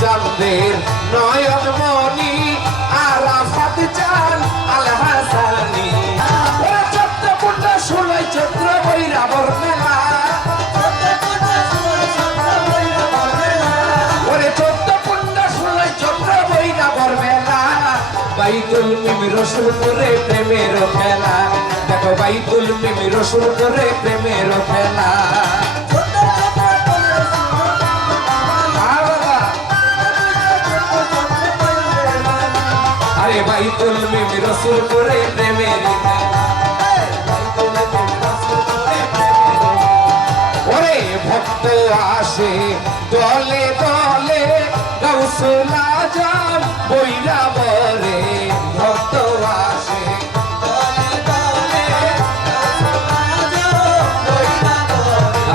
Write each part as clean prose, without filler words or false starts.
চাঁদের নয়ন মনি আরাফাত চান আল হাসানি ওরে চৈত্র পূর্ণ 16 চৈত্র বৈরাবর মেলা ওরে চৈত্র পূর্ণ 16 চৈত্র বৈরাবর মেলা বাইতুল মিমি রসুল করে প্রেমের খেলা দেখো বাইতুল মিমি রসুল করে প্রেমের খেলা আরে বাইতুল মিমি রসুল করে প্রেমের ওরে ভক্ত আসে দলে দলে গাউসুল আজম বৈরাবরে ভক্ত আসে দলে দলে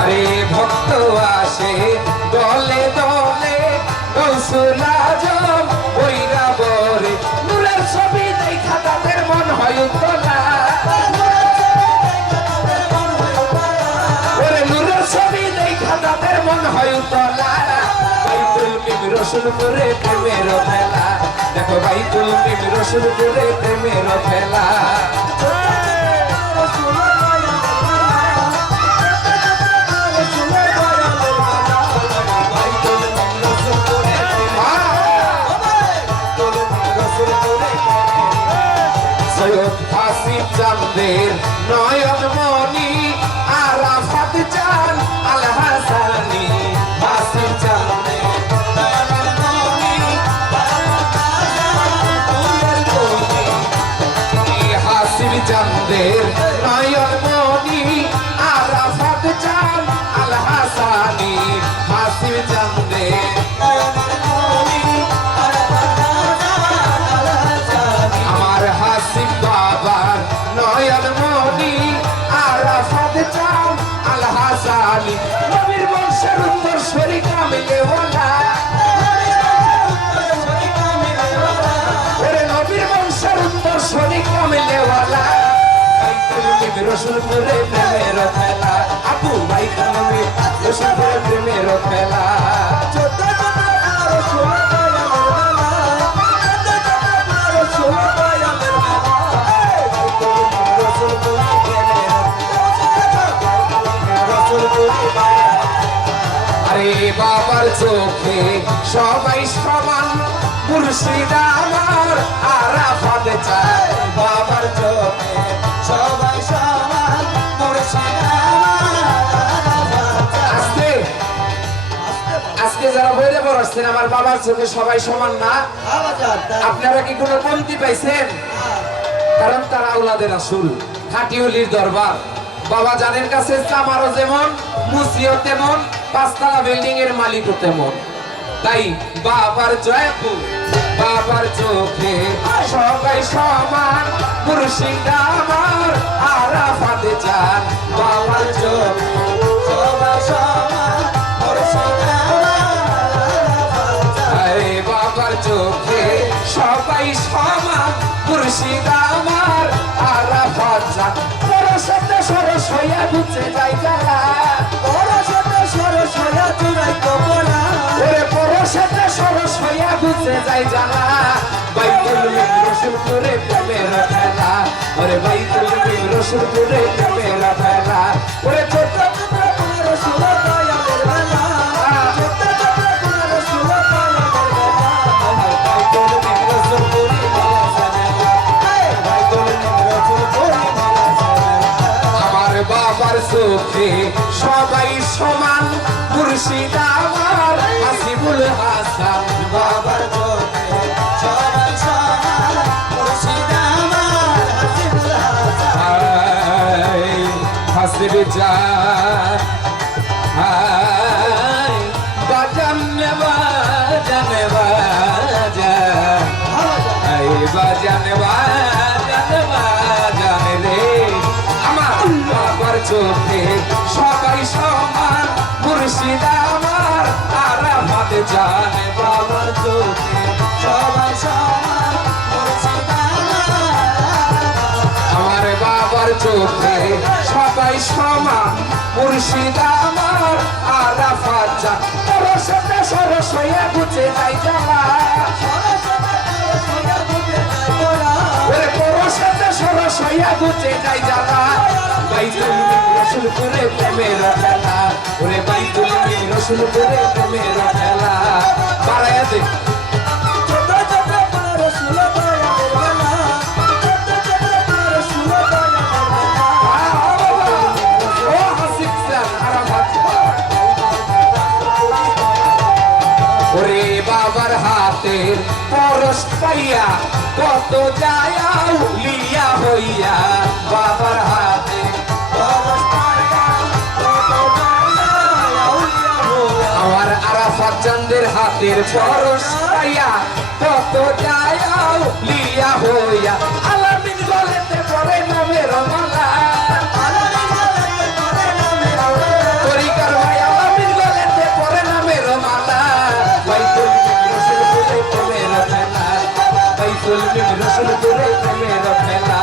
আরে ভক্ত আসে দলে দলে গাউসুল আজম বৈরাবরে নূরের ছবি দেখা তাদের মন হয় উত্তলা ওরে নূরের ছবি দেখা তাদের মন হয় উত্তলা বাইতুল মিমি রসুল করে প্রেমের খেলা দেখো বাইতুল মিমি রসুল করে প্রেমের খেলা চাঁদের নয়ন মনি আরাফাত চান আল হাসানি হাসিব চাঁদের নয়ন মনি হাসিব চাঁদের নয়ন মনি আরাফাত চান আল হাসানি হাসিব চাঁদের আমার হাসিব বাবার নয়ন মনি আরাফাত চান আল হাসানি নবীর বংশের উত্তরসূরি কামিলে ওলা ওরে নবীর বংশের উত্তরসূরি কামিলে ওলা বাইতুল মিমি রসুল করে প্রেমের খেলা আপু বাইতুল মিমি রসুল করে প্রেমের খেলা আরে বাবার চোখে সবাই সমান মুর্শিদ আমার আরাফাত চায় বাবার চোখে সবাই সমান মুর্শিদ আজকে আজকে যারা বইরে পড়াচ্ছেন আমার বাবার চোখে সবাই সমান না আপনারা কি কোনো কমতি পাইছেন কারণ তারা আওলাদে রাসূল খাঁটি ওলির দরবার বাবা জানের কাছে চামারও যেমন মুসিও তেমন পাঁচতলা বিল্ডিং এর মালিকও তেমন তাই বাবার জয়পুর বাবার চোখে সবাই সমান মুর্শিদ আমার আরাফাত চান বাবার চোখে সবাই সমান মুর্শিদ আরে বাবার চোখে সবাই সমান মুর্শিদ আমার আরাফাত চান সরস্বতী সরস হইয়া বুঝে যাই যারা পরশতে সরস হইয়া চুরাই কবরা ওরে পরশতে সরস হইয়া বুঝে যাই জানা বাইতুল মিমি রসুল করে প্রেমের খেলা ওরে বাইতুল মিমি রসুল করে প্রেমের খেলা ওরে ছোট রসুল দয়ালের বেলা ছোট রসুল বাইতুল মিমি রসুল করে বাইতুল মিমি রসুল করে বাবার চোখে সবাই সমান মুর্শিদ আমার হাসিবুল হাসান বাবার চোখে সবাই সমান মুর্শিদ আমার হাসিবুল হাসান হাসিব জান বাজান বাজান বাজান বাজান বাজান বাজান রে আমার বাবার চোখে সবাই সমান মুর্শিদ আমার আরাফাত চান বাবার চোখে সবাই সমান মুর্শিদ আমার বাবার চোখে সবাই সমান মুর্শিদ আমার আরাফাত চান পরশ হইয়া গুছে যাই জ্বালা ওরে পরশেতে সরস হইয়া গুছে যাই জ্বালা বাইতুল রসুলপুরে প্রেমের খেলা ওরে বাইতুল রসুলপুরে প্রেমের খেলা বাড়াইয়া দে ওরে বাবার হাতের পরশ পাইয়া কত যায় লিয়া হইয়া বাবার হাতে আমার আরাফাত চাঁদের হাতের পরশ পাইয়া কত যায় লিয়া হইয়া আলামিন গলেতে পরে নামের মালা তরিকার ভাই আলামিন গলেতে পরে নামের মালা বাইতুল রসুলপুরে প্রেমের খেলা বাইতুল রসুলপুরে প্রেমের খেলা